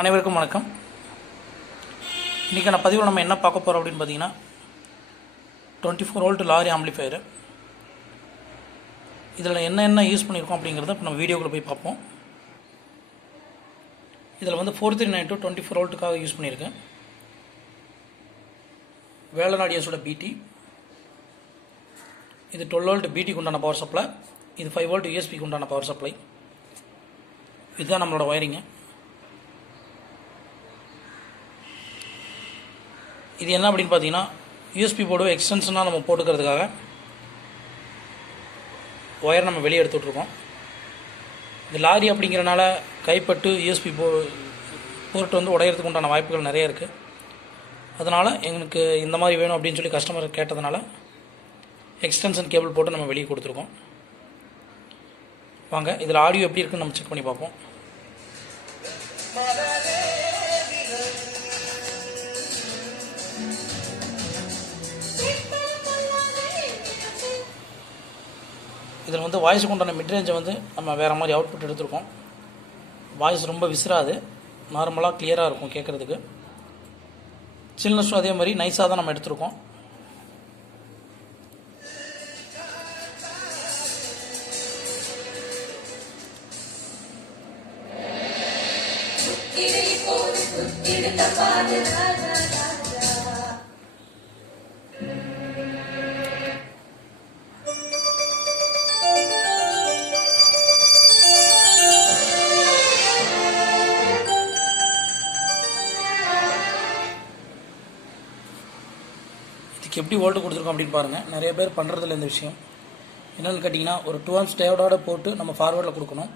அனைவருக்கும் வணக்கம். இன்றைக்கான பதிவில் நம்ம என்ன பார்க்க போகிறோம் அப்படின்னு பார்த்தீங்கன்னா 24 வோல்ட் லாரி ஆம்பிளிஃபையரு. இதில் என்ன யூஸ் பண்ணியிருக்கோம் அப்படிங்கிறத இப்போ நம்ம வீடியோக்குள்ளே போய் பார்ப்போம். இதில் வந்து 4392 24 வோல்ட்டுக்காக யூஸ் பண்ணியிருக்கேன். வேலநாடியஸோட பிடி. இது 12 வோல்ட் பிடிக்கு உண்டான பவர் சப்ளை. இது 5 வோல்ட் யூஎஸ்பிக்கு உண்டான பவர் சப்ளை. இதுதான் நம்மளோட ஒயரிங்கு. இது என்ன அப்படின்னு பார்த்தீங்கன்னா யூஎஸ்பி போர்டு எக்ஸ்டென்ஷனாக நம்ம போட்டுக்கிறதுக்காக ஒயர் நம்ம வெளியே எடுத்து விட்ருக்கோம். இந்த லாரி அப்படிங்கிறனால கைப்பட்டு யூஎஸ்பி போர்ட்டு வந்து உடையிறதுக்கு உண்டான வாய்ப்புகள் நிறைய இருக்குது. அதனால் எங்களுக்கு இந்த மாதிரி வேணும் அப்படின்னு சொல்லி கஸ்டமர் கேட்டதுனால எக்ஸ்டென்ஷன் கேபிள் போட்டு நம்ம வெளியே கொடுத்துருக்கோம். வாங்க இதில் ஆடியோ எப்படி இருக்குன்னு நம்ம செக் பண்ணி பார்ப்போம். இதில் வந்து வாய்ஸுக்கு உண்டான மிட்ரேஞ்சை வந்து நம்ம வேறு மாதிரி அவுட்புட் எடுத்துருக்கோம். வாய்ஸ் ரொம்ப விசிறாது, நார்மலாக கிளியராக இருக்கும் கேட்குறதுக்கு. சில்னஸும் அதே மாதிரி நைஸாக தான் நம்ம எடுத்துருக்கோம். இதுக்கு எப்படி வோல்ட்டு கொடுத்துருக்கோம் அப்படின்னு பாருங்கள். நிறைய பேர் பண்ணுறதில்ல இந்த விஷயம். என்னென்னு கேட்டிங்கன்னா ஒரு 2 amps டயோடோட போட்டு நம்ம ஃபார்வேர்டில் கொடுக்கணும்.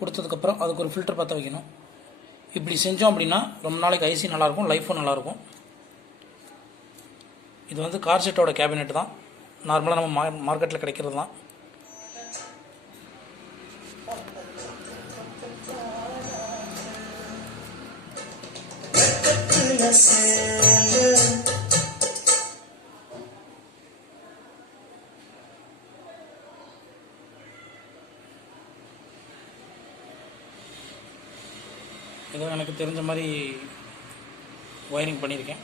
கொடுத்ததுக்கப்புறம் அதுக்கு ஒரு ஃபில்டர் பற்ற வைக்கணும். இப்படி செஞ்சோம் அப்படின்னா ரொம்ப நாளைக்கு ஐசி நல்லாயிருக்கும், லைஃபும் நல்லாயிருக்கும். இது வந்து கார் செட்டோட கேபினெட் தான். நார்மலாக நம்ம மார்க்கெட்டில் கிடைக்கிறது தான். ஏதோ எனக்கு தெரிஞ்ச மாதிரி ஒயரிங் பண்ணியிருக்கேன்.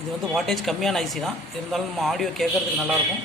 இது வந்து வாட்டேஜ் கம்மியான ஐசி தான், இருந்தாலும் நம்ம ஆடியோ கேட்குறதுக்கு நல்லாயிருக்கும்.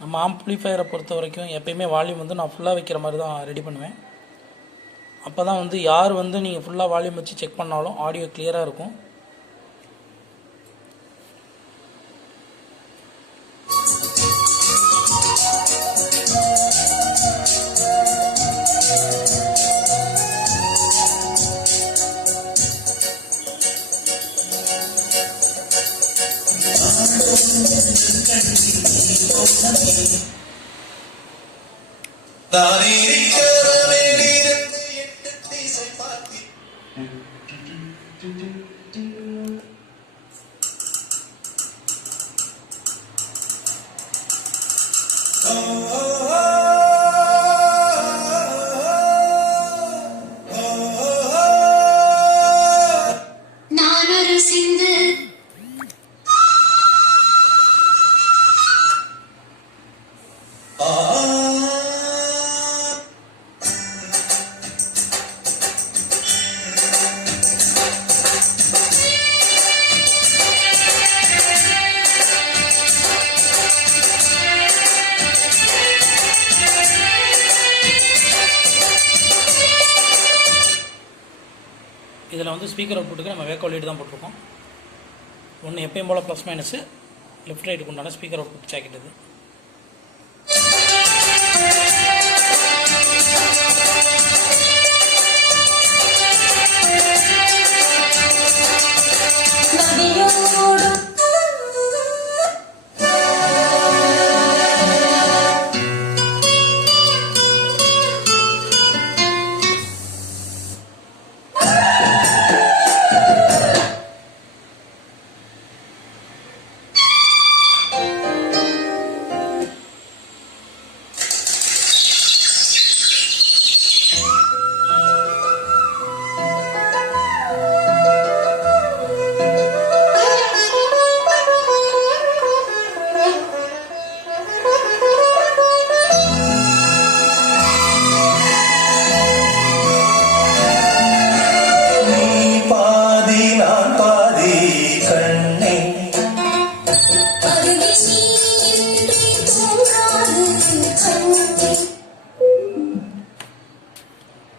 நம்ம ஆம்ப்ளிஃபையரை பொறுத்த வரைக்கும் எப்பயுமே வால்யூம் வந்து நான் ஃபுல்லாக வைக்கிற மாதிரி தான் ரெடி பண்ணுவேன். அப்போ தான் வந்து யார் வந்து நீங்கள் ஃபுல்லாக வால்யூம் வச்சு செக் பண்ணாலும் ஆடியோ கிளியராக இருக்கும். ஸ்பீக்கர் அவுட்புட்டுக்கு நம்ம வேக்கோ லீடு தான் போட்டிருக்கோம். ஒன்று எப்பயும் போல் ப்ளஸ் மைனஸு லெஃப்ட் ரைட்டுக்கு உண்டான ஸ்பீக்கர் அவுட்புட் ஜாக்கெட் இது.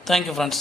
Thank you friends.